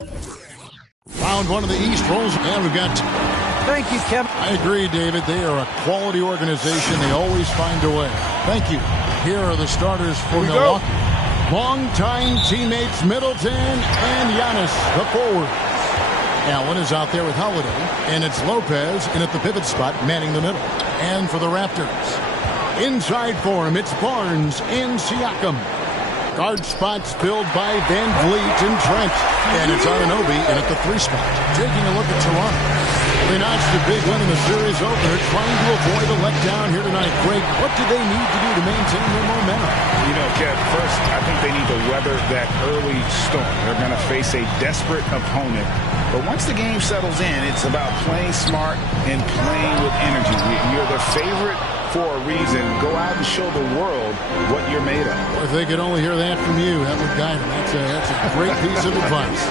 Round one of the East rolls, and we've got... Thank you, Kevin. I agree, David. They are a quality organization. They always find a way. Thank you. Here are the starters for Milwaukee. Longtime teammates Middleton and Giannis, the forward. Allen is out there with Holiday, and it's Lopez in at the pivot spot, manning the middle. And for the Raptors, inside for him, it's Barnes and Siakam. Guard spots filled by Van Vliet and Trent. And it's Anunoby in at the 3 spot. Taking a look at Toronto. They notched a big win in the series opener, trying to avoid a letdown here tonight. Greg, what do they need to do to maintain their momentum? You know, Kev, first, I think they need to weather that early storm. They're going to face a desperate opponent. But once the game settles in, it's about playing smart and playing with energy. You're the favorite for a reason. Go out and show the world what you're made of. If they could only hear that from you, that would guide them. That's a great piece of advice.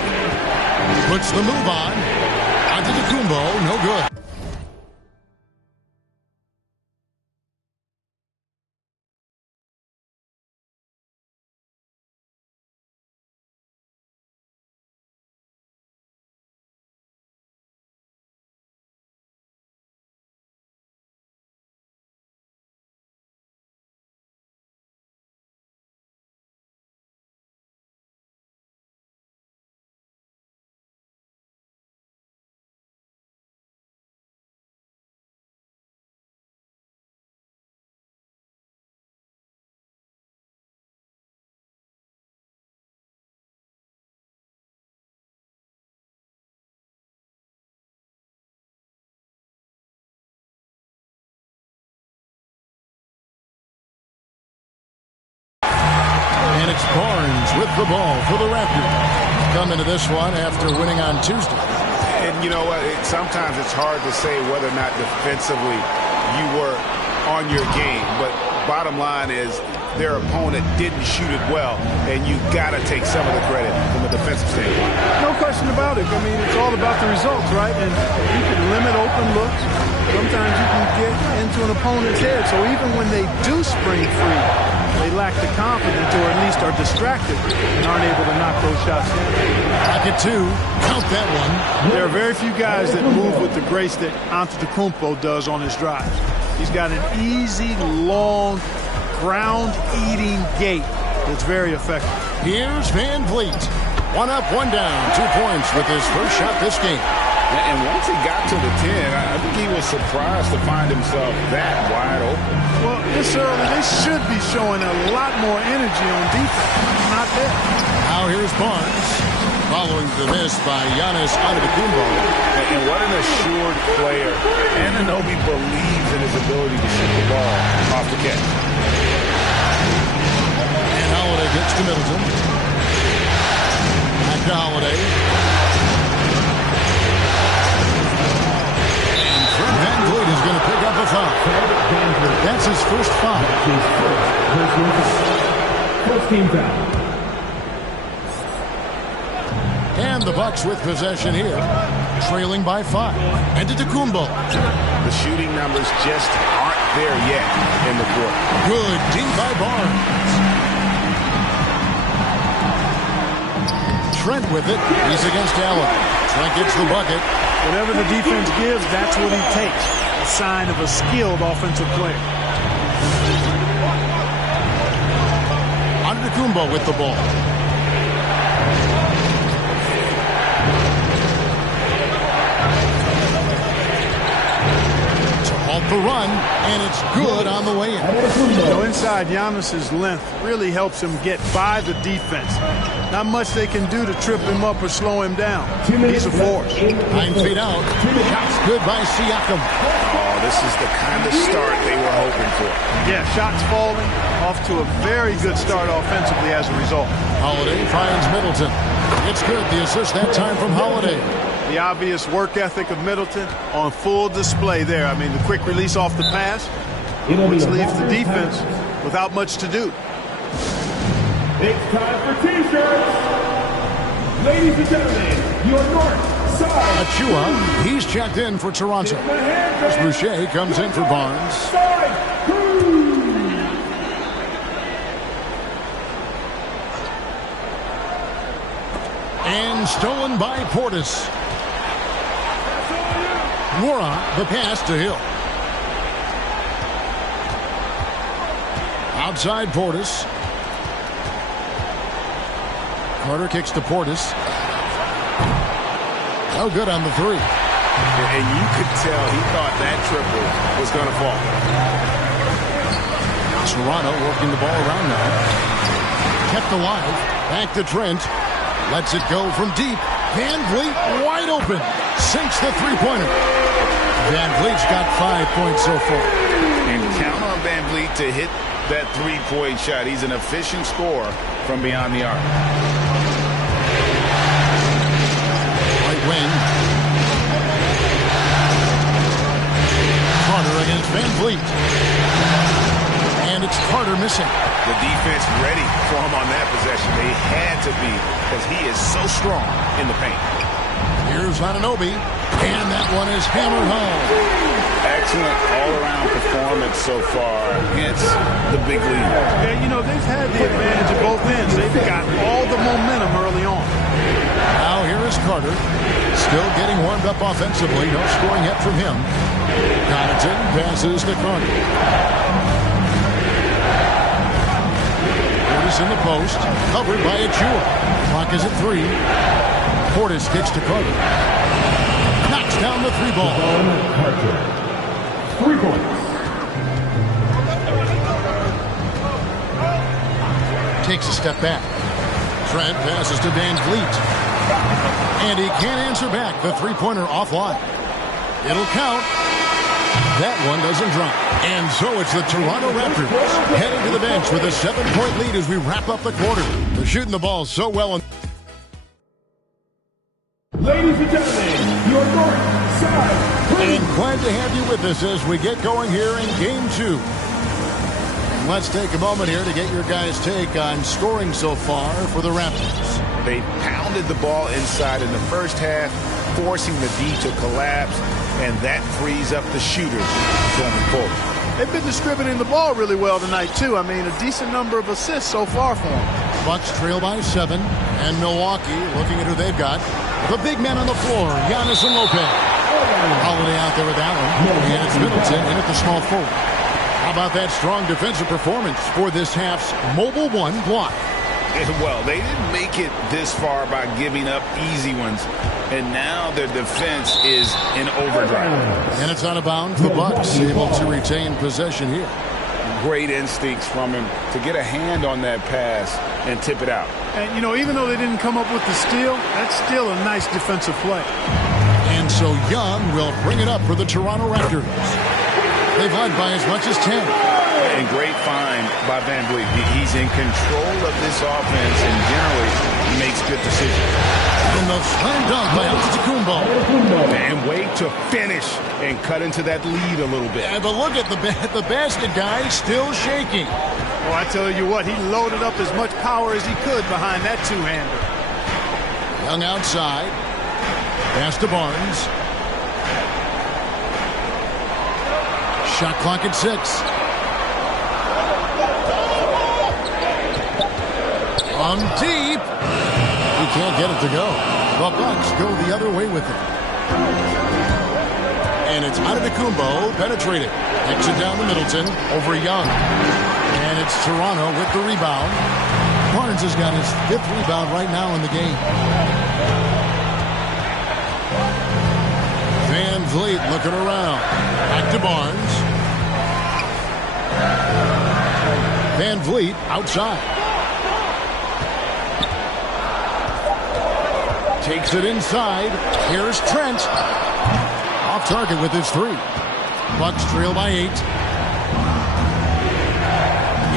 Puts the move on. Antetokounmpo, no good. And it's Barnes with the ball for the Raptors. Come into this one after winning on Tuesday. And you know what? Sometimes it's hard to say whether or not defensively you were on your game. But bottom line is their opponent didn't shoot it well, and you got to take some of the credit from a defensive standpoint. No question about it. I mean, it's all about the results, right? And you can limit open looks. Sometimes you can get into an opponent's head. So even when they do spring free, they lack the confidence or at least are distracted and aren't able to knock those shots in. Pocket 2. Count that one. There are very few guys that move with the grace that Antetokounmpo does on his drives. He's got an easy, long, ground-eating gait that's very effective. Here's Van Vliet. 1 up, 1 down. 2 points with his first shot this game. And once he got to the 10, I think he was surprised to find himself that wide open. Well, this early, they should be showing a lot more energy on defense. Not there. Now here's Barnes. Following the miss by Giannis Antetokounmpo. And what an assured player. Anunoby believes in his ability to shoot the ball off the catch. And Holiday gets to Middleton. Back to Holiday. Van Vliet is going to pick up a foul. That's his first foul. First team foul. And the Bucks with possession here, trailing by 5. Antetokounmpo. The shooting numbers just aren't there yet in the court. Good deep by Barnes. Trent with it. He's against Allen. Trent gets the bucket. Whatever the defense gives, that's what he takes. A sign of a skilled offensive player. Antetokounmpo with the ball. The run, and it's good on the way in. You know, inside Giannis's length really helps him get by the defense. Not much they can do to trip him up or slow him down. He's a force. 9 feet out. Shots good by Siakam. Oh, this is the kind of start they were hoping for. Yeah, shots falling. Off to a very good start offensively as a result. Holiday finds Middleton. It's good. The assist that time from Holiday. The obvious work ethic of Middleton on full display there. I mean, the quick release off the pass, which leaves the defense without much to do. It's time for T-shirts. Ladies and gentlemen, your north side. Achua, he's checked in for Toronto. As Boucher comes in for Barnes. Side crew. And stolen by Portis. Mora, the pass to Hill. Outside Portis. Carter kicks to Portis. No good on the three. And you could tell he thought that triple was going to fall. Toronto working the ball around now. Kept alive. Back to Trent. Lets it go from deep. Van Vliet wide open. Sinks the three-pointer. Van Vliet's got 5 points so far. And count on Van Vliet to hit that three-point shot. He's an efficient scorer from beyond the arc. Right wing. Carter against Van Vliet. And it's Carter missing. The defense ready for him on that possession. They had to be because he is so strong in the paint. Here's Anunoby. And that one is hammered home. Excellent all-around performance so far against the big lead. Yeah, you know, they've had the advantage at both ends. They've got all the momentum early on. Now here is Carter. Still getting warmed up offensively. No scoring yet from him. Connaughton passes to Carter. Portis in the post. Covered by Achua. Clock is at 3. Portis kicks to Carter. Knocks down the three ball. 3 points. Takes a step back. Trent passes to Van Vliet. And he can't answer back. The three-pointer offline. It'll count. That one doesn't drop. And so it's the Toronto Raptors heading to the bench with a 7-point lead as we wrap up the quarter. They're shooting the ball so well. Ladies and gentlemen, your north side. And glad to have you with us as we get going here in Game 2. Let's take a moment here to get your guys' take on scoring so far for the Raptors. They pounded the ball inside in the first half, forcing the D to collapse, and that frees up the shooters going forward. They've been distributing the ball really well tonight, too. I mean, a decent number of assists so far for them. Bucks trail by 7, and Milwaukee, looking at who they've got, the big men on the floor, Giannis and Lopez. Holiday out there with Allen, and it's Middleton in at the small forward. How about that strong defensive performance for this half's Mobile 1 block? Well, they didn't make it this far by giving up easy ones, and now their defense is in overdrive. And it's out of bounds. The Bucks able to retain possession here. Great instincts from him to get a hand on that pass and tip it out. And, you know, even though they didn't come up with the steal, that's still a nice defensive play. And so Young will bring it up for the Toronto Raptors. They've led by as much as 10. And great find by Van Vliet. He's in control of this offense and generally makes good decisions. And the slam dunk by Antetokounmpo. And wait to finish and cut into that lead a little bit. Yeah, but look at the basket guy still shaking. Well, I tell you what, he loaded up as much power as he could behind that two-hander. Young outside. Pass to Barnes. Shot clock at 6. On deep. He can't get it to go. The Bucks go the other way with it. And it's Antetokounmpo penetrating. Kicks it down to Middleton over Young. And it's Toronto with the rebound. Barnes has got his 5th rebound right now in the game. Van Vliet looking around. Back to Barnes. Van Vliet outside. Takes it inside. Here's Trent. Off target with his 3. Bucks trail by 8.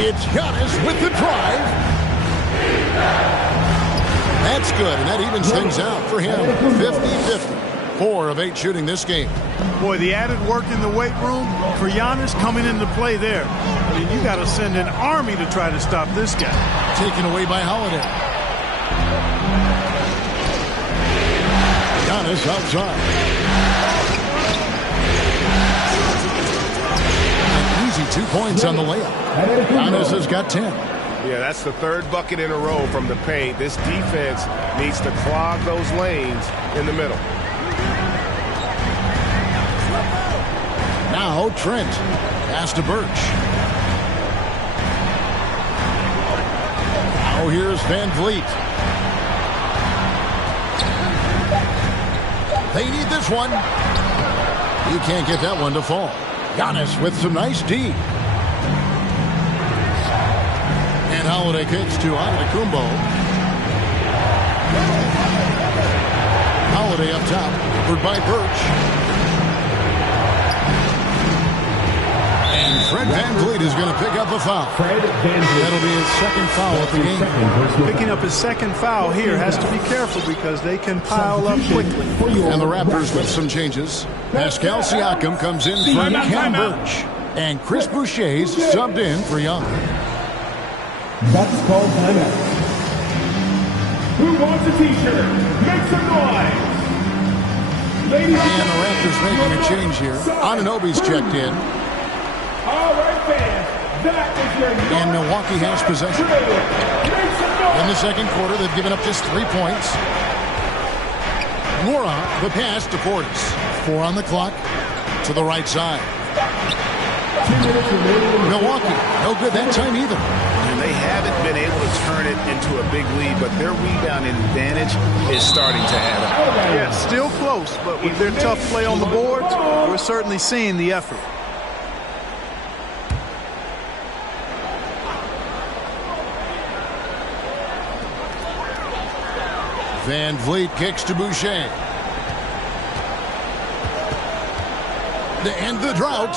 It's Giannis with the drive. That's good, and that evens things out for him. 50-50. 4 of 8 shooting this game. Boy, the added work in the weight room for Giannis coming into play there. I mean, you got to send an army to try to stop this guy. Taken away by Holiday. Giannis outside. An easy 2 points on the layup. Giannis has got 10. Yeah, that's the third bucket in a row from the paint. This defense needs to clog those lanes in the middle. Now Trent. Pass to Birch. Now here's Van Vliet. They need this one. He can't get that one to fall. Giannis with some nice D. And Holiday kicks to Antetokounmpo. Holiday up top, covered by Birch. And Fred VanVleet is going to pick up a foul. That'll be his second foul of the game. Picking up his second foul here, has to be careful because they can pile up quickly. And the Raptors with some changes. Pascal Siakam comes in for Ken Birch. And Chris Boucher's subbed in for Young. That's called timeout. Who wants a t-shirt? Make some noise! Ladies and the Raptors making a change here. Anunoby's checked in. All right, fans. That is your and Milwaukee has possession. In the second quarter, they've given up just 3 points. Mora, the pass to Portis. 4 on the clock to the right side. Milwaukee, no good that time either. And they haven't been able to turn it into a big lead, but their rebounding advantage is starting to add up. Yeah, still close, but with their tough play on the boards, we're certainly seeing the effort. Van Vliet kicks to Boucher. To end the drought,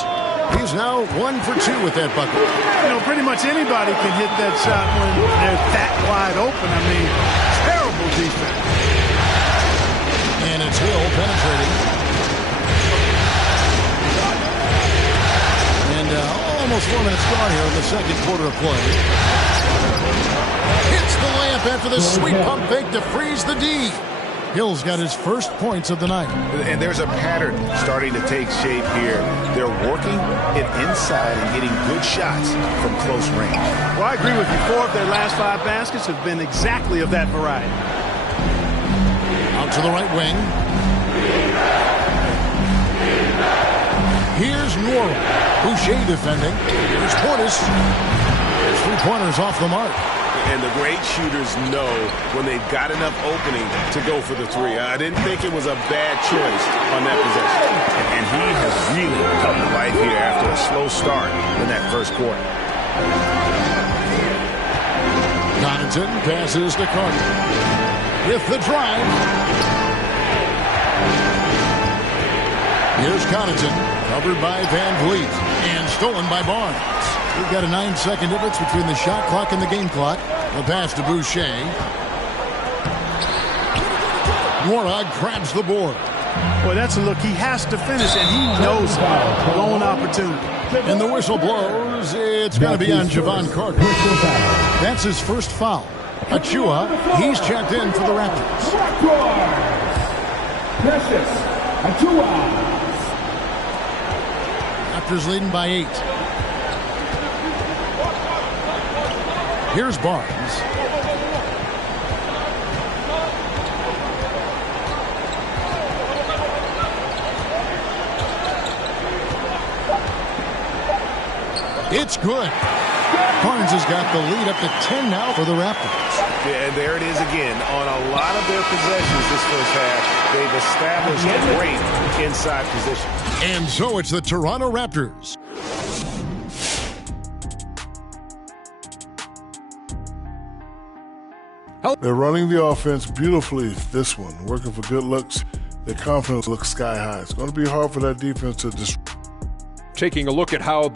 he's now 1 for 2 with that bucket. You know, pretty much anybody can hit that shot when they're that wide open. I mean, terrible defense. And it's Hill penetrating. And almost 4 minutes gone here in the second quarter of play. Hits the layup after the sweet pump fake to freeze the D. Hill's got his first points of the night. And there's a pattern starting to take shape here. They're working it inside and getting good shots from close range. Well, I agree with you. 4 of their last 5 baskets have been exactly of that variety. Out to the right wing. Here's Nora. Boucher defending. Here's Portis. 3-pointers off the mark. And the great shooters know when they've got enough opening to go for the 3. I didn't think it was a bad choice on that possession. And he has really come to life here after a slow start in that first quarter. Connaughton passes to Carter. With the drive. Here's Connaughton, covered by Van Vliet, and stolen by Barnes. We've got a 9-second difference between the shot clock and the game clock. The pass to Boucher. Morag grabs the board. Boy, that's a look he has to finish, and he knows it. Blown opportunity. And the whistle blows. It's going to be on Javon Carter. That's his first foul. Achua, he's checked in for the Raptors. Precious Achua. Raptors leading by 8. Here's Barnes. It's good. Barnes has got the lead up to 10 now for the Raptors. Yeah, and there it is again. On a lot of their possessions this first half, they've established great inside position. And so it's the Toronto Raptors. They're running the offense beautifully, this one. Working for good looks. Their confidence looks sky high. It's going to be hard for that defense to Taking a look at how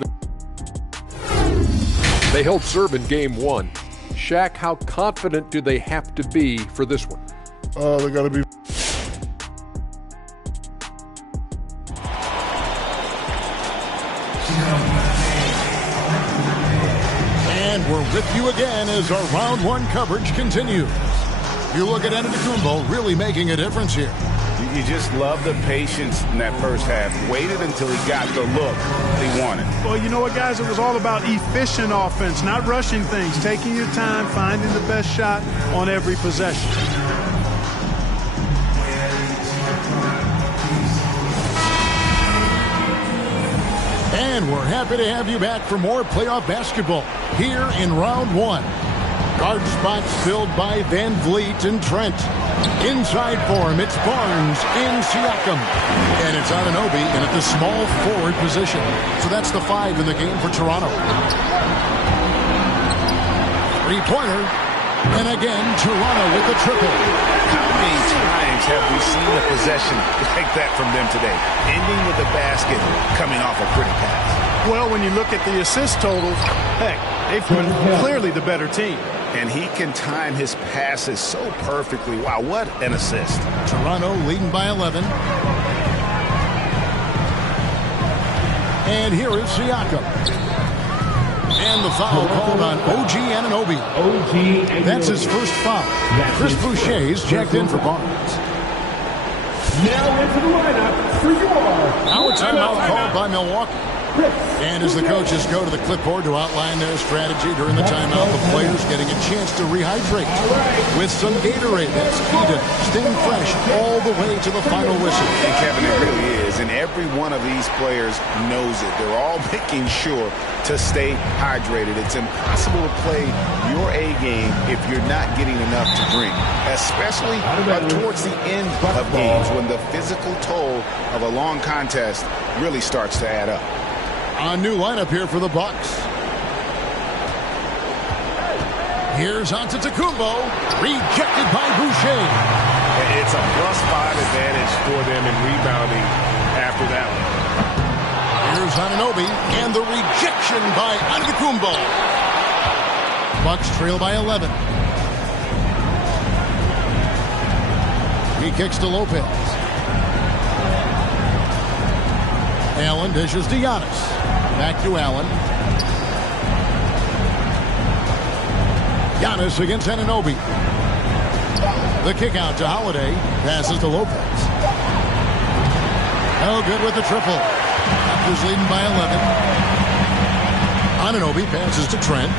they held serve in game 1. Shaq, how confident do they have to be for this one? They got to be. And we're with you again as our round 1 coverage continues. You look at Antetokounmpo really making a difference here. You just love the patience in that first half. Waited until he got the look that he wanted. Well, you know what, guys? It was all about efficient offense, not rushing things, taking your time, finding the best shot on every possession. And we're happy to have you back for more playoff basketball here in round one. Guard spots filled by Van Vliet and Trent. Inside for him, it's Barnes and Siakam. And it's Anunoby in at the small forward position. So that's the 5 in the game for Toronto. Three-pointer. And again, Toronto with the triple. How many times have we seen a possession like that from them today? Ending with the basket, coming off a pretty pass. Well, when you look at the assist totals, heck, they've been clearly the better team. And he can time his passes so perfectly. Wow, what an assist. Toronto leading by 11. And here is Siakam. And the foul called on OG Anunoby. That's his first foul. Chris Boucher's checked in for Barnes. Now into the lineup for your... Now a timeout called by Milwaukee. And as the coaches go to the clipboard to outline their strategy during the timeout, the players getting a chance to rehydrate with some Gatorade. That's key to staying fresh all the way to the final whistle. And Kevin, it really is. And every one of these players knows it. They're all making sure to stay hydrated. It's impossible to play your A game if you're not getting enough to drink, especially towards the end of games when the physical toll of a long contest really starts to add up. A new lineup here for the Bucks. Here's Antetokounmpo, rejected by Boucher. It's a +5 advantage for them in rebounding after that one. Here's Anunoby, and the rejection by Antetokounmpo. Bucks trail by 11. He kicks to Lopez. Allen dishes to Giannis. Back to Allen. Giannis against Anunoby. The kick out to Holiday. Passes to Lopez. Oh, good with the triple. Raptors leading by 11. Anunoby passes to Trent.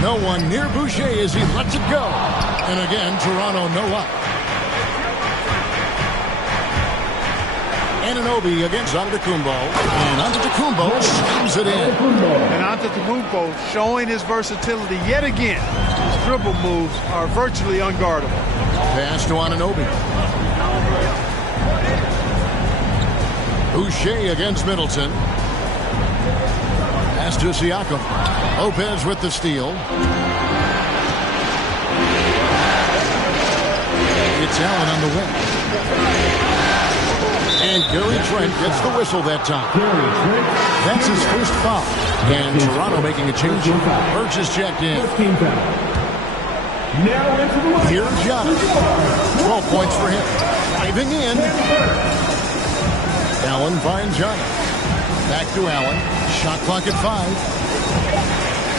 No one near Boucher as he lets it go. And again, Toronto no luck. Anunoby against Antetokounmpo, and Antetokounmpo slams it in. And Antetokounmpo showing his versatility yet again. His dribble moves are virtually unguardable. Pass to Anunoby. Boucher against Middleton. Pass to Siakam. Lopez with the steal. It's Allen on the wing. And Gary Trent gets the whistle that time. That's his first foul. And Toronto making a change. Birch is checked in. Here's Giannis. 12 points for him. Driving in. Allen finds Giannis. Back to Allen. Shot clock at 5.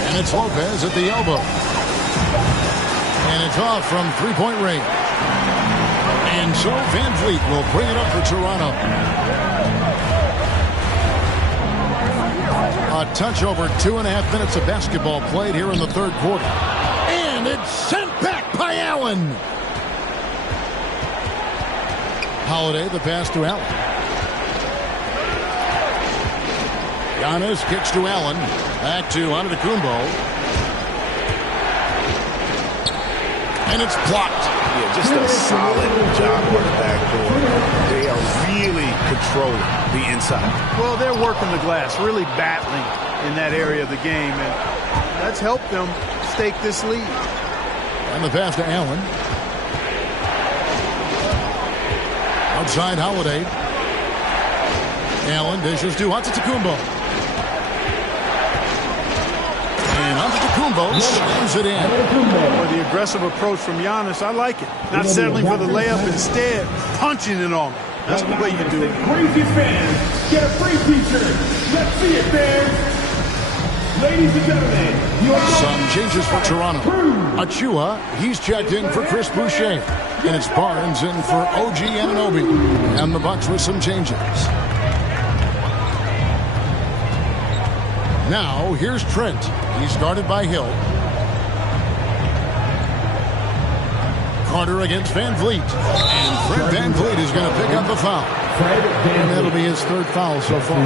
And it's Lopez at the elbow. And it's off from three-point range. And so Van Vliet will bring it up for Toronto. A touch over 2.5 minutes of basketball played here in the third quarter. And it's sent back by Allen. Holiday, the pass to Allen. Giannis kicks to Allen. Back to Antetokounmpo. And it's blocked. Yeah, just a solid job on the backboard. They are really controlling the inside. Well, they're working the glass, really battling in that area of the game, and that's helped them stake this lead. And the pass to Allen. Outside Holiday. Allen dishes to Antetokounmpo. And Antetokounmpo slams it in. Well, the aggressive approach from Giannis, I like it. Not settling for the layup, instead punching it on. That's the way you do it. Crazy fans, get a free t-shirt. Let's see it, fans. Ladies and gentlemen, some changes for Toronto. Achua, he's checked in for Chris Boucher. And it's Barnes in for OG Anunoby. And the Bucks with some changes. Now, here's Trent. He's guarded by Hill. Carter against Van Vliet. And Fred Van Vliet is going to pick up a foul. And that'll be his third foul so far.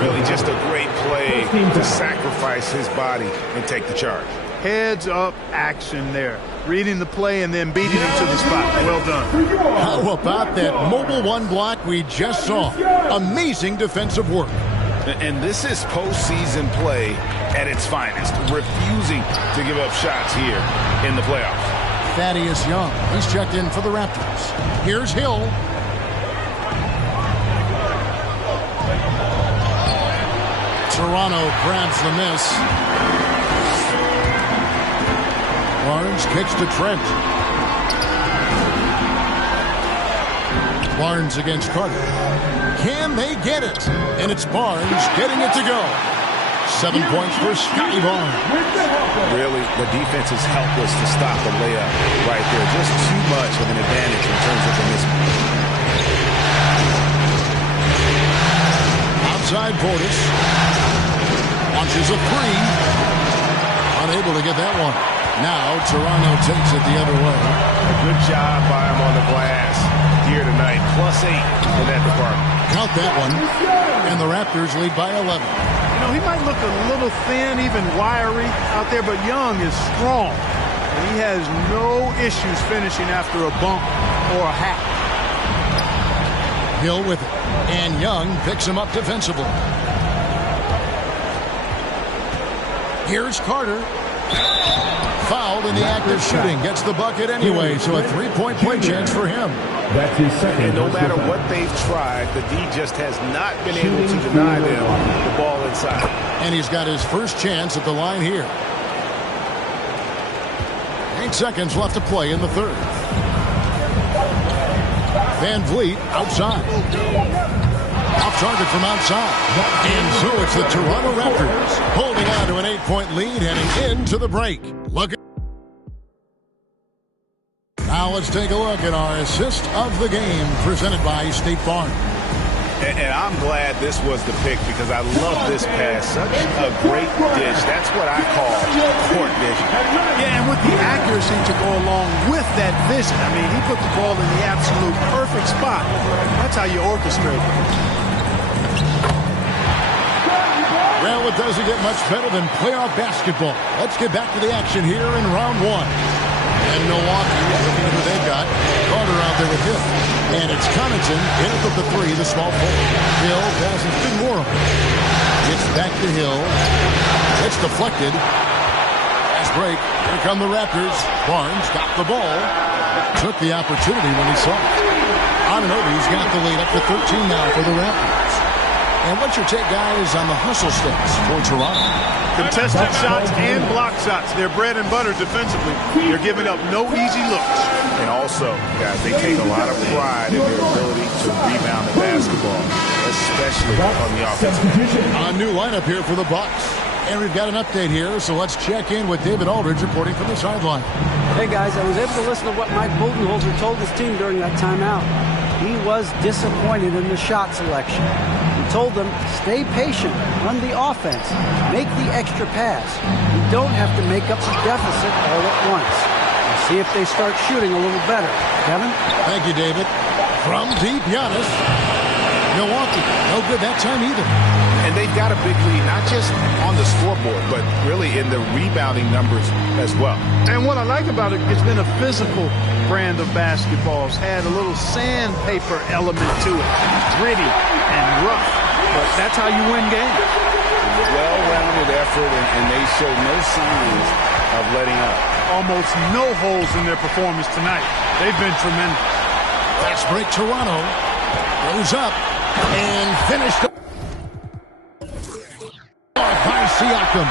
Really just a great play to sacrifice his body and take the charge. Heads up action there. Reading the play and then beating him to the spot. Well done. How about that mobile one block we just saw? Amazing defensive work. And this is postseason play at its finest. Refusing to give up shots here in the playoffs. Thaddeus Young, he's checked in for the Raptors. Here's Hill. Toronto grabs the miss. Barnes kicks to Trent. Barnes against Carter. Can they get it? And it's Barnes getting it to go. 7 points for Scotty Barnes. Really, the defense is helpless to stop the layup right there. Just too much of an advantage in terms of the mismatch. Outside Portis. Launches a three. Unable to get that one. Now Toronto takes it the other way. Good job by him on the glass here tonight. +8 in that department. Count that one. And the Raptors lead by 11. You know, he might look a little thin, even wiry out there, but Young is strong. And he has no issues finishing after a bump or a hack. Hill with it. And Young picks him up defensively. Here's Carter. Fouled in the act of shooting. Gets the bucket anyway, so a three-point play chance for him. That's his second. And no matter what they've tried, the D just has not been able to deny them the ball inside. And he's got his first chance at the line here. 8 seconds left to play in the third. Van Vliet outside. Off target from outside. And so it's the Toronto Raptors holding on to an 8-point lead heading into the break. Now let's take a look at our assist of the game presented by State Farm. And I'm glad this was the pick because I love this pass. Such a great dish. That's what I call court vision. Yeah, and with the accuracy to go along with that vision. I mean, he put the ball in the absolute perfect spot. That's how you orchestrate it. Well, it doesn't get much better than playoff basketball. Let's get back to the action here in round one. And Milwaukee, looking at who they've got. Carter out there with Hill. And it's Connaughton in it with the three, the small forward. Hill passes to Moore. It's back to Hill. It's deflected. Fast break. Here come the Raptors. Barnes got the ball. Took the opportunity when he saw it. Anunoby's got the lead up to 13 now for the Raptors. And what's your take, guys, on the hustle sticks for Toronto? Contested shots and block shots. They're bread and butter defensively. They're giving up no easy looks. And also, guys, they take a lot of pride in their ability to rebound the basketball, especially on the offensive end. A new lineup here for the Bucks. And we've got an update here, so let's check in with David Aldridge reporting from the sideline. Hey, guys, I was able to listen to what Mike Budenholzer told his team during that timeout. He was disappointed in the shot selection. He told them, stay patient, run the offense, make the extra pass. You don't have to make up the deficit all at once. We'll see if they start shooting a little better. Kevin? Thank you, David. From deep, Giannis. Milwaukee, no good that time either. And they've got a big lead, not just on the scoreboard, but really in the rebounding numbers as well. And what I like about it, it's been a physical brand of basketball. It's had a little sandpaper element to it. Gritty and rough. But that's how you win games. Well-rounded effort, and they show no signs of letting up. Almost no holes in their performance tonight. They've been tremendous. Fast break, Toronto. Goes up and finished by Siakam.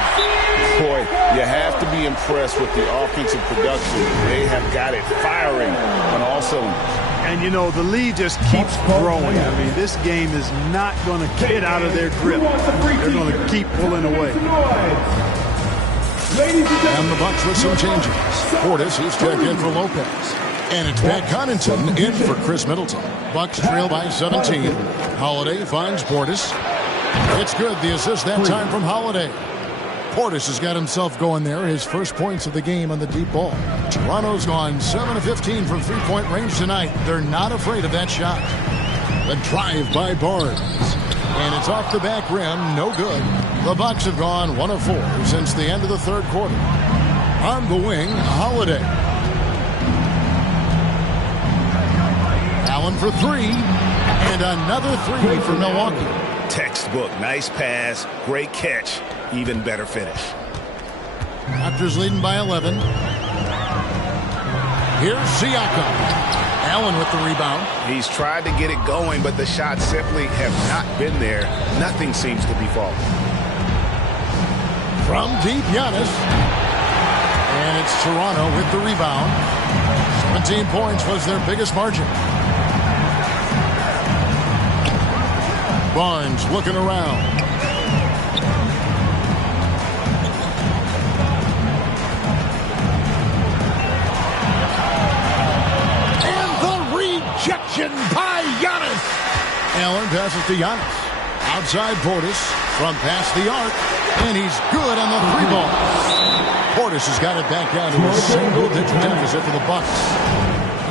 Boy, you have to be impressed with the offensive production. They have got it firing on all cylinders. And, you know, the lead just keeps growing. I mean, this game is not going to get out of their grip. They're going to keep pulling away. And the Bucks with some changes. Portis is checked in for Lopez. And it's Pat Connaughton in for Chris Middleton. Bucks trail by 17. Holiday finds Portis. It's good. The assist that time from Holiday. Portis has got himself going there. His first points of the game on the deep ball. Toronto's gone 7 of 15 from three-point range tonight. They're not afraid of that shot. The drive by Barnes. And it's off the back rim. No good. The Bucks have gone 1 of 4 since the end of the third quarter. On the wing, Holiday. Allen for 3. And another 3 for Milwaukee. Textbook. Nice pass. Great catch. Even better finish. Raptors leading by 11. Here's Siakam. Allen with the rebound. He's tried to get it going, but the shots simply have not been there. Nothing seems to be falling. From deep, Giannis. And it's Toronto with the rebound. 17 points was their biggest margin. Barnes looking around. Rejection by Giannis. Allen passes to Giannis. Outside Portis from past the arc. And he's good on the 3 ball. Portis has got it back down to a single-digit deficit for the Bucks.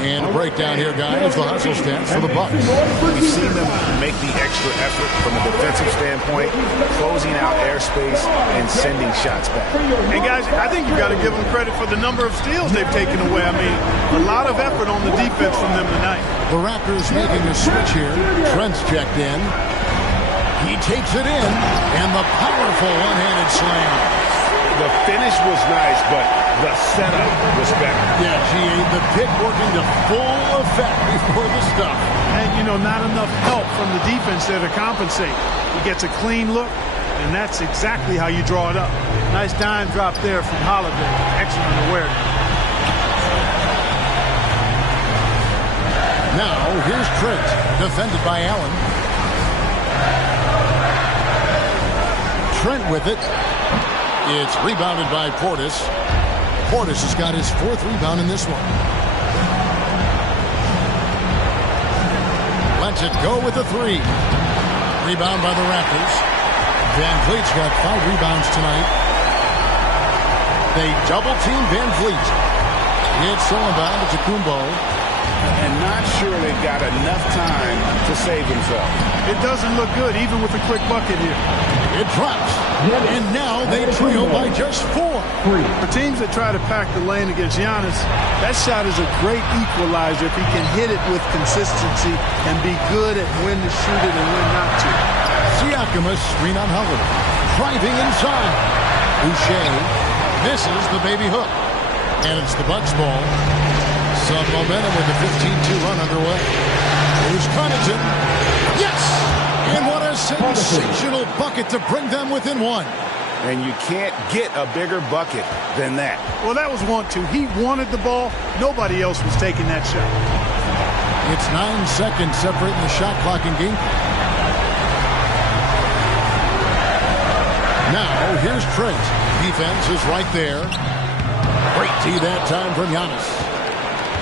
And a breakdown here, guys. The hustle stance for the Bucks. We've seen them make the extra effort from a defensive standpoint, closing out airspace and sending shots back. Hey, guys, I think you got to give them credit for the number of steals they've taken away. I mean, a lot of effort on the defense from them tonight. The Raptors making a switch here. Trent's checked in. He takes it in, and the powerful one-handed slam. The finish was nice, but the setup was better. Yeah, the pick working to full effect before the stuff. And, you know, not enough help from the defense there to compensate. He gets a clean look, and that's exactly how you draw it up. Nice dime drop there from Holiday. Excellent awareness. Now, here's Trent, defended by Allen. Trent with it. It's rebounded by Portis. Portis has got his 4th rebound in this one. Lets it go with the 3. Rebound by the Raptors. Van Vliet's got 5 rebounds tonight. They double-team Van Vliet. It's Sullivan to Kumbo. And not sure they've got enough time to save themselves. It doesn't look good, even with a quick bucket here. It drops. And now they trail by just 4. For teams that try to pack the lane against Giannis, that shot is a great equalizer if he can hit it with consistency and be good at when to shoot it and when not to. Siakam a screen on Holiday. Driving inside. Boucher misses the baby hook. And it's the Bucks ball. Some momentum with the 15-2 run underway. Here's Connaughton. Yes! And what a sensational bucket to bring them within 1. And you can't get a bigger bucket than that. Well, that was 1-2. He wanted the ball. Nobody else was taking that shot. It's 9 seconds separating the shot clock and game. Now, here's Trent. Defense is right there. Great D that time from Giannis.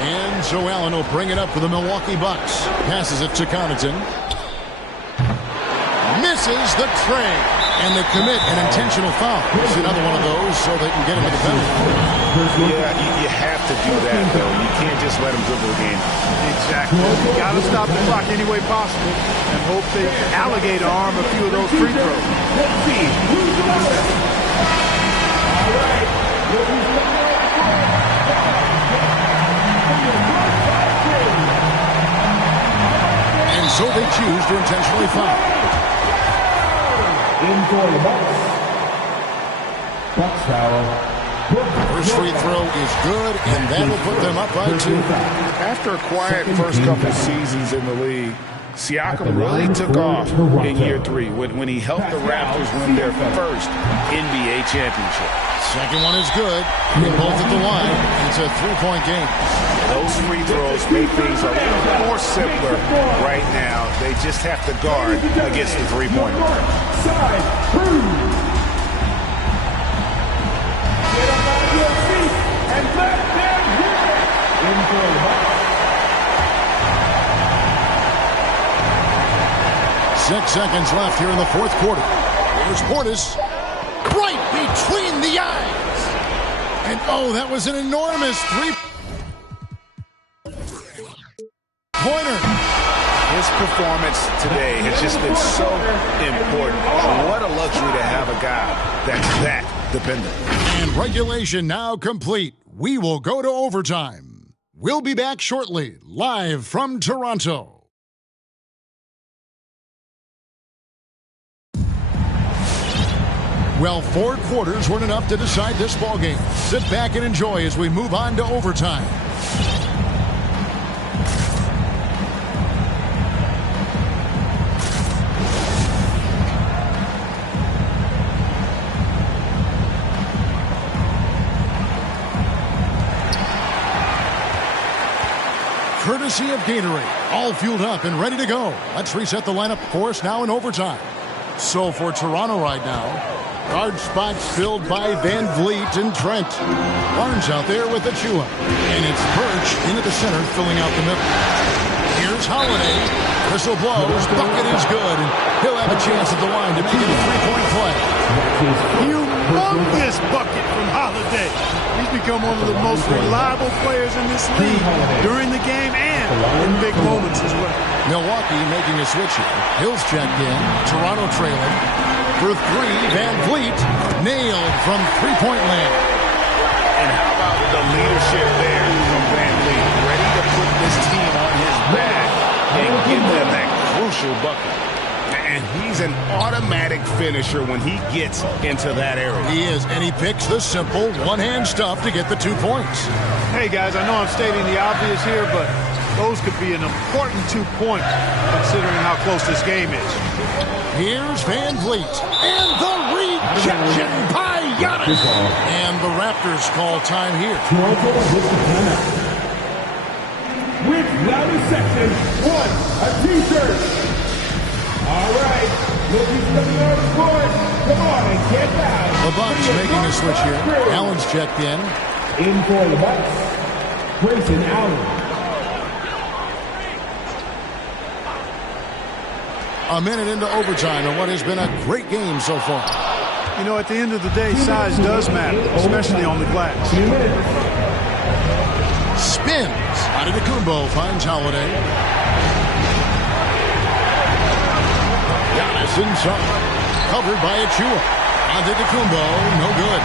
And so Allen will bring it up for the Milwaukee Bucks. Passes it to Connaughton. Misses the tray. And they commit an intentional foul. It's another one of those so they can get him to the penalty. Yeah, you have to do that, though. You can't just let him dribble the game. Exactly. You got to stop the clock any way possible and hope they alligator arm a few of those free throws. Let's see who's the winner. All right. And so they choose to intentionally foul. In for the Bucks. Bucks foul. First free throw is good, and that will put them up by 2. After a quiet first couple seasons in the league, Siakam really took off in year 3 when he helped the Raptors win their first NBA championship. Second one is good. They're both at the line. It's a 3-point game. Those free throws make things a little more simpler right now. They just have to guard against the 3-pointer. Side, get up out of your seat and let them hit it. In 6 seconds left here in the fourth quarter. Here's Portis. Right between the eyes. And oh, that was an enormous three-pointer. His performance today has just been so important. What a luxury to have a guy that's that dependent. And regulation now complete. We will go to overtime. We'll be back shortly, live from Toronto. Well, 4 quarters weren't enough to decide this ballgame. Sit back and enjoy as we move on to overtime. Courtesy of Gatorade, all fueled up and ready to go. Let's reset the lineup for us now in overtime. So for Toronto right now, guard spots filled by Van Vliet and Trent. Barnes out there with Achua. And it's Birch into the center, filling out the middle. Here's Holiday. Whistle blows. Bucket is good. And he'll have a chance at the line to make it a three-point play. Humongous bucket from Holiday. He's become one of the most reliable players in this league during the game and in big moments as well. Milwaukee making a switch here. Hill's checked in. Toronto trailing. For 3, Van Vliet nailed from three-point land. And how about the leadership there from Van Vliet? Ready to put this team on his back and give them that crucial bucket. And he's an automatic finisher when he gets into that area. He is, and he picks the simple one-hand stuff to get the 2 points. Hey, guys, I know I'm stating the obvious here, but those could be an important 2 points considering how close this game is. Here's Van Vliet, and the rejection by Giannis. And the Raptors call time here. With loudest section, 1, a t-shirt. All right, look who's coming on the court. Come on and get down. The Bucks making a switch here. Allen's checked in. In for the Bucks, Grayson Allen. A minute into overtime in what has been a great game so far. You know, at the end of the day, size does matter, especially on the glass. Spins. Antetokounmpo finds Holiday. Giannis inside. Covered by Achua. Antetokounmpo, no good.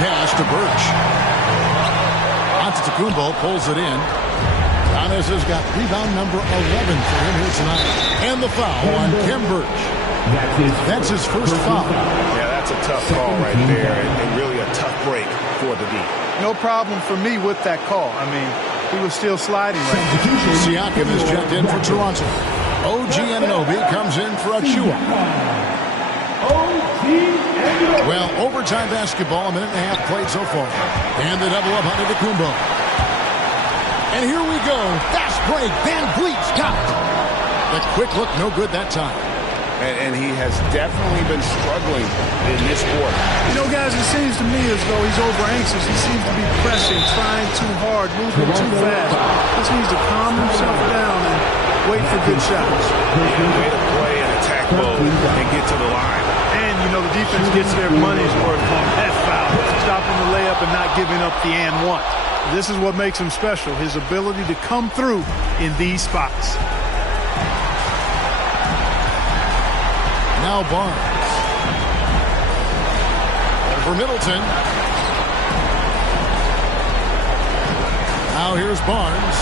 Pass to Birch. Antetokounmpo pulls it in. Giannis has got rebound number 11 for him here tonight. And the foul on Khem Birch. That's his first foul. Yeah, that's a tough call right there, and really a tough break for the D. No problem for me with that call. I mean, he was still sliding right. Siakam is checked in for Toronto. OG Anunoby comes in for Achua. Well, overtime basketball, a minute and a half played so far. And the double up under the Kumbo. And here we go. Fast break. Van Vliet's got it. The quick look, no good that time. And he has definitely been struggling in this quarter. You know, guys, it seems to me as though he's over anxious. He seems to be pressing, trying too hard, moving too fast. Just needs to calm himself down and wait for good shots. Way to play in attack mode and get to the line. And, you know, the defense gets their money's worth on that foul. Stopping the layup and not giving up the and one. This is what makes him special, his ability to come through in these spots. Now Barnes. For Middleton. Now here's Barnes.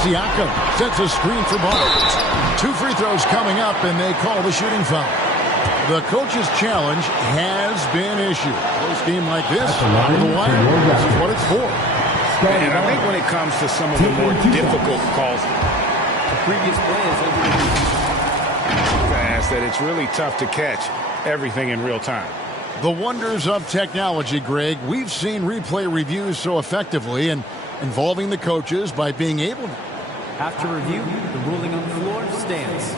Siakam sets a screen for Barnes. 2 free throws coming up, and they call the shooting foul. The coach's challenge has been issued. Close game like this, over the wire, this is what it's for. And I think when it comes to some of the more difficult calls, the previous play is fast, that it's really tough to catch everything in real time. The wonders of technology, Greg. We've seen replay reviews so effectively and involving the coaches by being able to. After review, the ruling on the floor stands.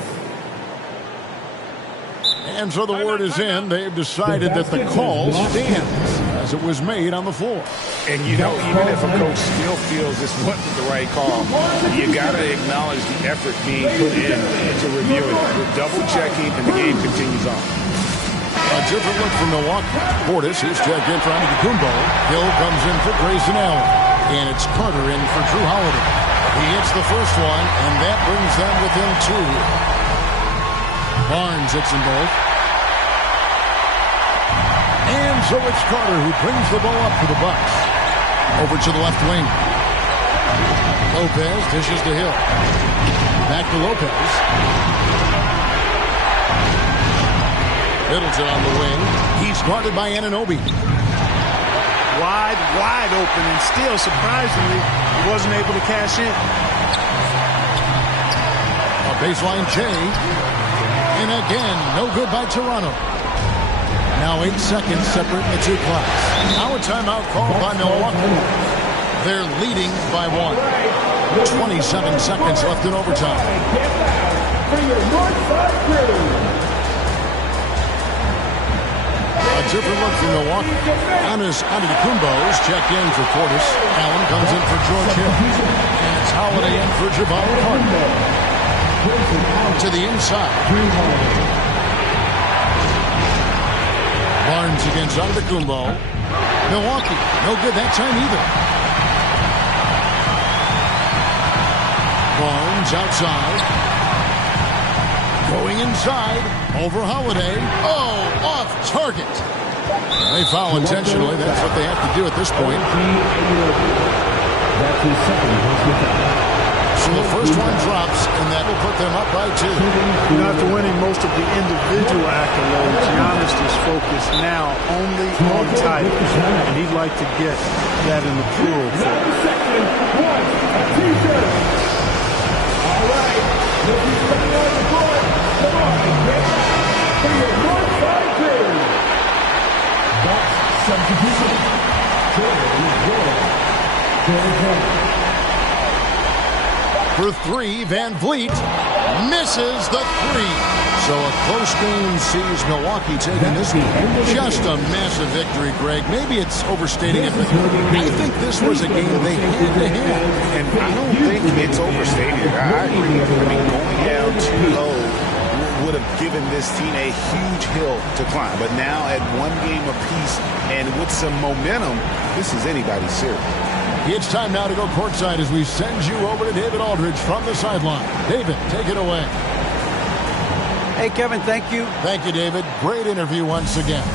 And so the word is in. They've decided that the call stands as it was made on the floor. And, you know, even if a coach still feels this wasn't the right call, you got to acknowledge the effort being put in to review it. We're double-checking, and the game continues on. A different look from Milwaukee. Portis is checked in for Antetokounmpo. Hill comes in for Grayson Allen. And it's Carter in for Drew Holiday. He hits the first one, and that brings them within 2. Barnes hits them both. And so it's Carter who brings the ball up for the Bucks. Over to the left wing. Lopez dishes to Hill. Back to Lopez. Middleton on the wing. He's guarded by Anunoby. Wide open, and still, surprisingly, he wasn't able to cash in. A baseline J. And again, no good by Toronto. Now 8 seconds separating the two clocks. Now a timeout called by Milwaukee. They're leading by 1. 27 seconds left in overtime. A different look for Milwaukee. Giannis Antetokounmpo is checked in for Portis. Allen comes in for George Hill. And it's Holiday in for Javon Carter. To the inside. Barnes against Antetokounmpo. Milwaukee, no good that time either. Barnes outside. Going inside. Over Holiday. Oh, off target. They foul intentionally. That's what they have to do at this point. So the first one drops, and that will put them up by 2. You know, after winning most of the individual accolades, Giannis is focused now only on title, and he'd like to get that in the plural form. All right, looking coming on the court. Come on, get for your North Side crew. That's substitution. For 3, Van Vliet misses the 3. So a close game sees Milwaukee taking this one. Just a massive victory, Greg. Maybe it's overstating it, but I think this was a game they had to have. And I don't think it's overstated. I agree. I mean, going down 2-0 would have given this team a huge hill to climb. But now at 1 game apiece and with some momentum, this is anybody's series. It's time now to go courtside as we send you over to David Aldridge from the sideline. David, take it away. Hey, Kevin, thank you. Thank you, David. Great interview once again.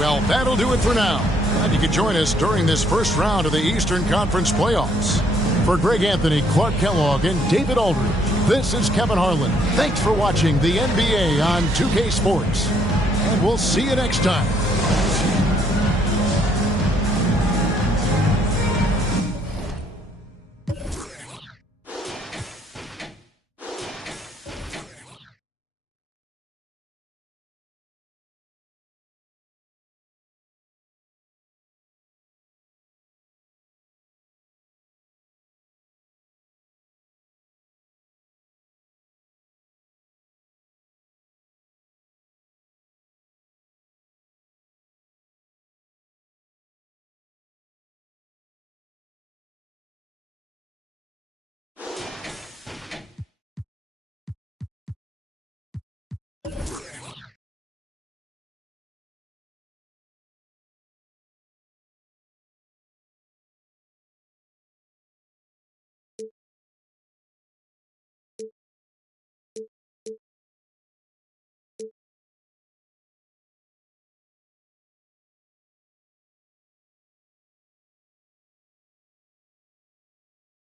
Well, that'll do it for now. Glad you could join us during this first round of the Eastern Conference playoffs. For Greg Anthony, Clark Kellogg, and David Aldridge, this is Kevin Harlan. Thanks for watching the NBA on 2K Sports. And we'll see you next time.